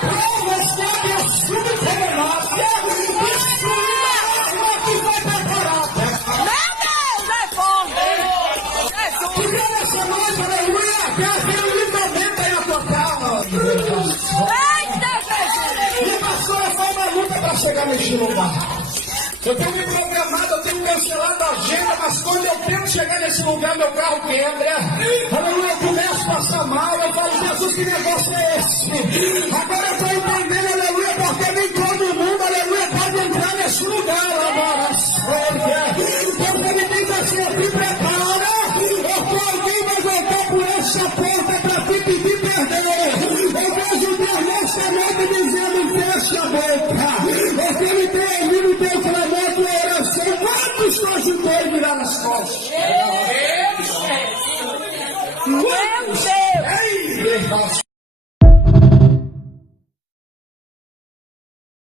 Provas que absurdo telemóvel. Destruída que vai preparar. Meu Deus, é fogo! Jesus! Porque nessa noite, aleluia, tem um livramento aí na tua casa. Eita, Jesus! E pastor, foi uma luta para chegar neste lugar. Eu tenho me programado, eu tenho cancelado a agenda, mas quando eu tento chegar nesse lugar, meu carro quebra. Aleluia, eu começo a passar mal, eu falo, Jesus, que negócio é esse? Agora eu estou entendendo, aleluia, porque nem todo mundo, aleluia, pode entrar nesse lugar, agora. Deus me diz assim, te prepara, porque alguém vai voltar por essa porta para te pedir perdão.